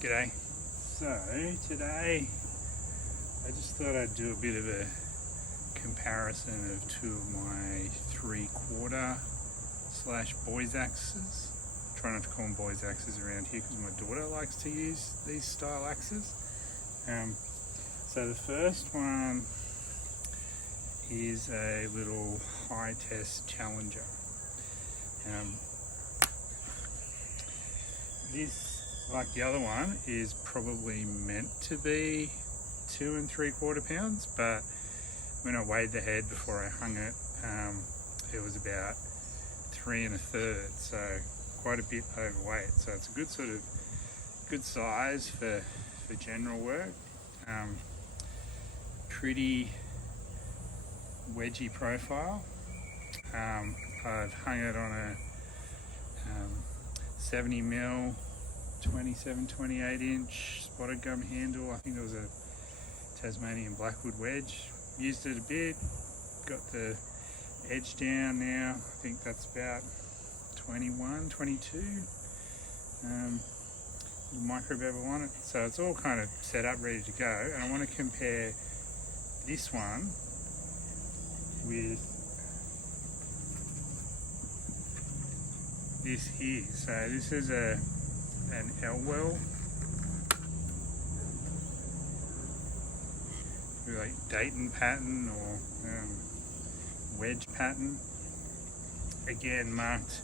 G'day. So today I just thought I'd do a bit of a comparison of two of my 3/4 / boys axes. Try not to call them boys axes around here because my daughter likes to use these style axes. So the first one is a little Hytest Challenger. This, like the other one, is probably meant to be 2 3/4 pounds, but when I weighed the head before I hung it, it was about 3 1/3, so quite a bit overweight. So it's a good good size for general work. Pretty wedgy profile. I've hung it on a 70mm 27-28 inch spotted gum handle. I think it was a Tasmanian blackwood wedge. Used it a bit, got the edge down now. I think that's about 21, 22. Little micro bevel on it. So it's all kind of set up, ready to go. And I want to compare this one with this here. So this is an Elwell, like Dayton pattern or wedge pattern. Again, marked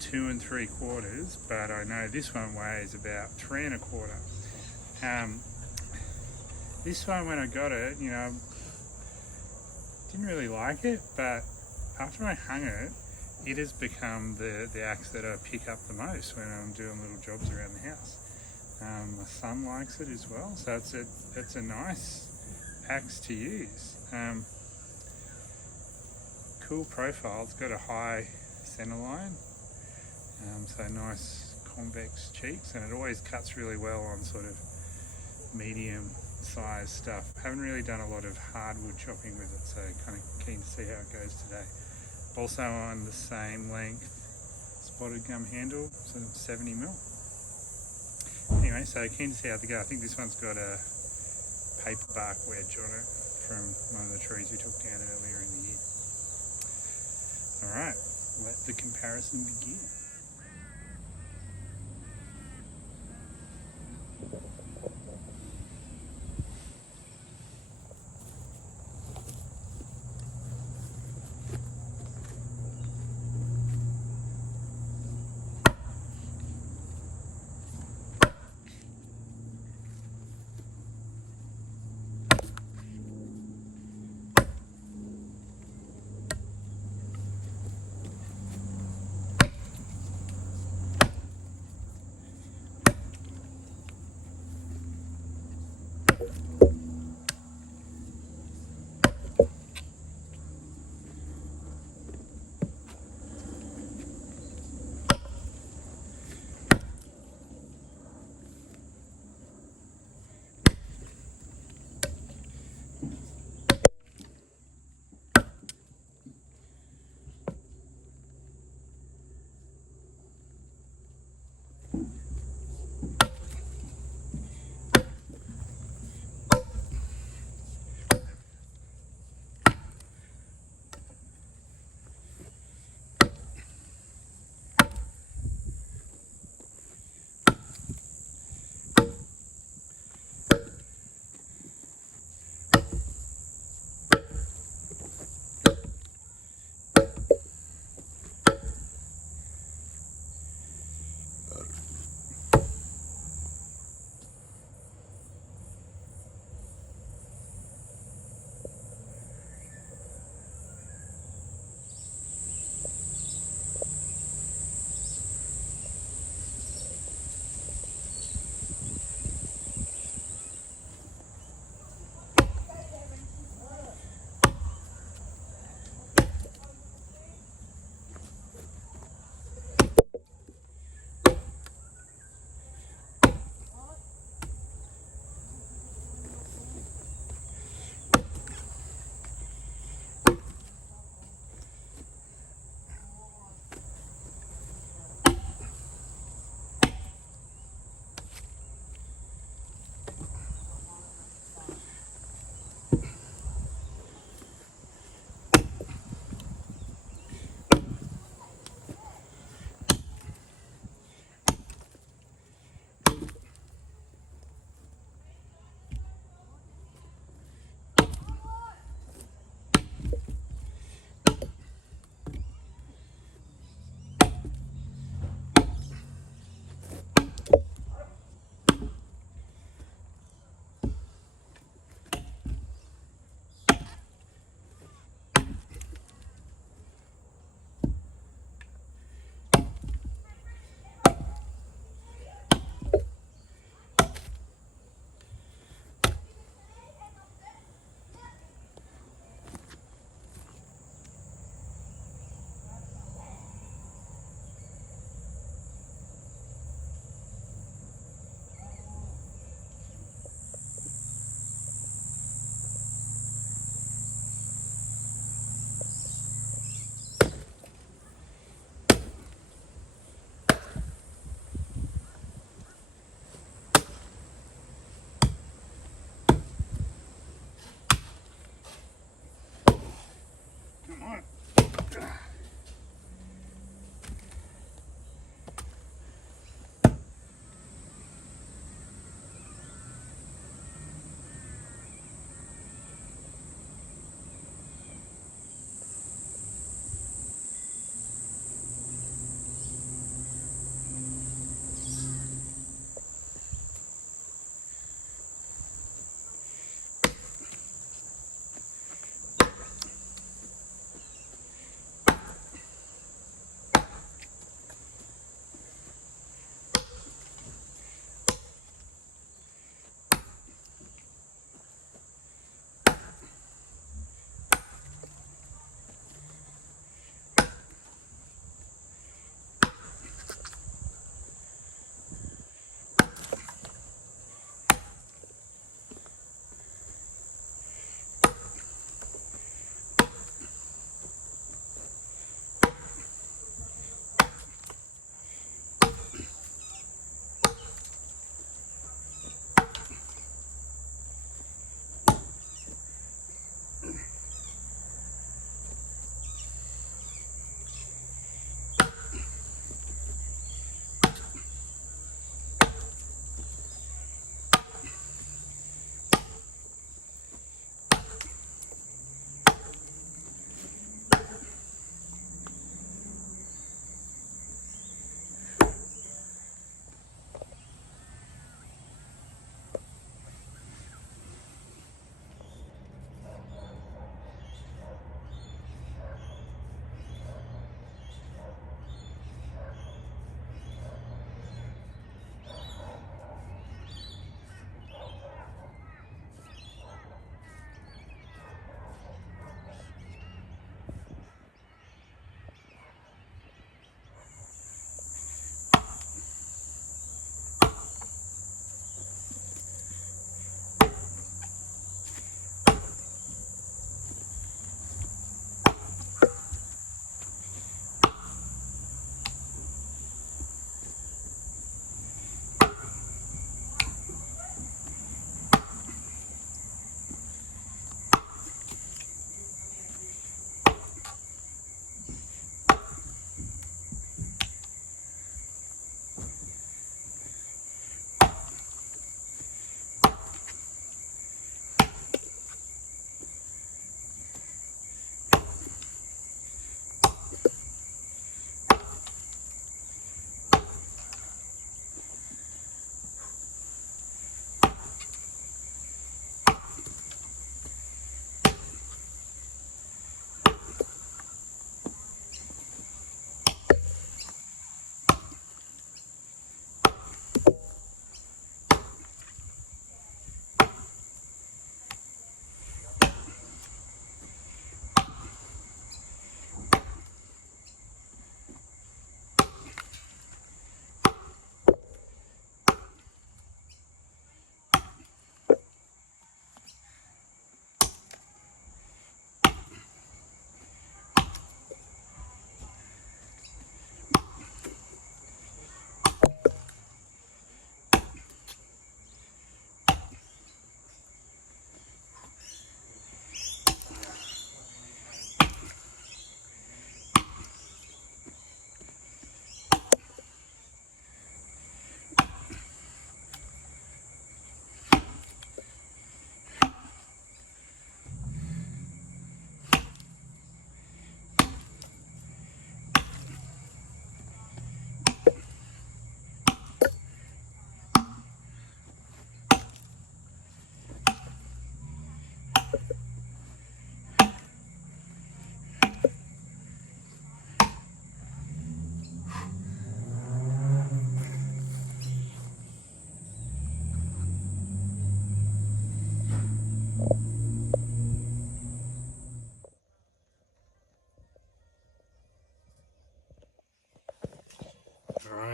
2 3/4, but I know this one weighs about 3 1/4. This one, when I got it, didn't really like it, but after I hung it, it has become the axe that I pick up the most when I'm doing little jobs around the house. My son likes it as well, so it's a nice axe to use. Cool profile. It's got a high center line, so nice convex cheeks, and it always cuts really well on sort of medium size stuff. Haven't really done a lot of hardwood chopping with it, so kind of keen to see how it goes today. Also on the same length spotted gum handle, sort of 70mm. Anyway, so keen to see how they go. I think this one's got a paper bark wedge on it from one of the trees we took down earlier in the year. Alright, let the comparison begin.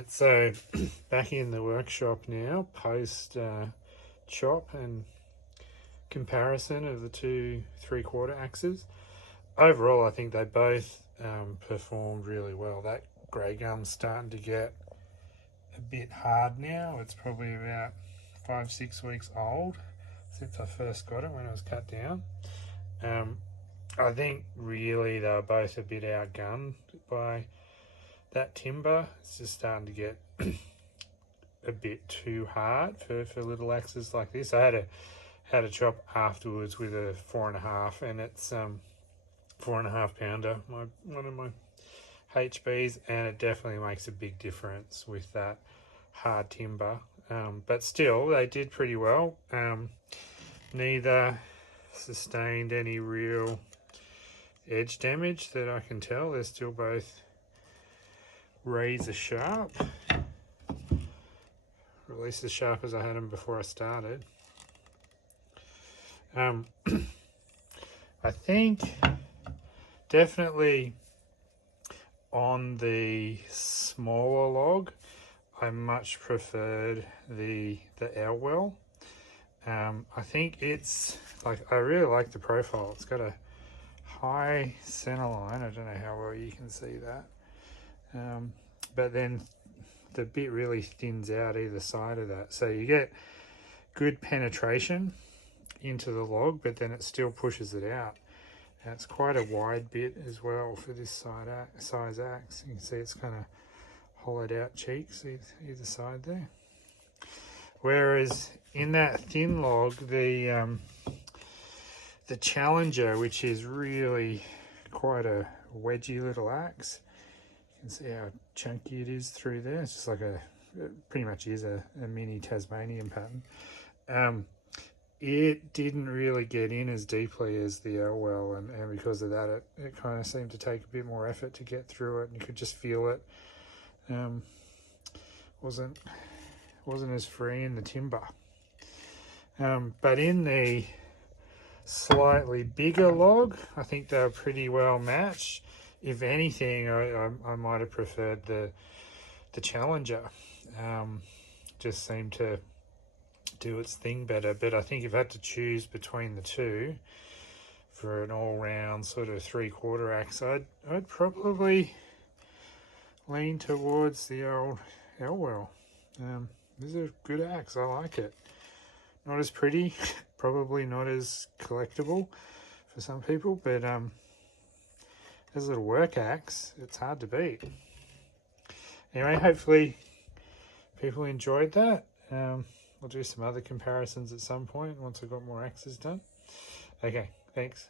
Alright, so back in the workshop now, post chop and comparison of the two 3/4 axes. Overall, I think they both performed really well. That grey gum's starting to get a bit hard now. It's probably about 5-6 weeks old since I first got it when it was cut down. I think really they were both a bit outgunned by that timber. It's just starting to get a bit too hard for little axes like this. I had a chop afterwards with a 4.5, and it's 4.5 pounder, one of my HBs, and it definitely makes a big difference with that hard timber. But still, they did pretty well. Neither sustained any real edge damage that I can tell. They're still both razor sharp, or at least as sharp as I had them before I started. I think definitely on the smaller log I much preferred the Elwell. I think it's I really like the profile. It's got a high center line. I don't know how well you can see that, but then the bit really thins out either side of that, so you get good penetration into the log, but then it still pushes it out. And it's quite a wide bit as well for this size axe. You can see it's kind of hollowed out cheeks either side there. Whereas in that thin log, the Challenger, which is really quite a wedgy little axe, you can see how chunky it is through there. It's just like it pretty much is a mini Tasmanian pattern. It didn't really get in as deeply as the Elwell, and because of that, it kind of seemed to take a bit more effort to get through it, and you could just feel it. Wasn't as free in the timber. But in the slightly bigger log, I think they were pretty well matched. If anything, I might have preferred the Challenger. Just seemed to do its thing better. But I think if I had to choose between the two for an all-round sort of 3/4 axe, I'd probably lean towards the old Elwell. This is a good axe. I like it. Not as pretty, probably not as collectible for some people, but as a little work axe, it's hard to beat. Anyway, hopefully people enjoyed that. We'll do some other comparisons at some point once I've got more axes done. Okay, thanks.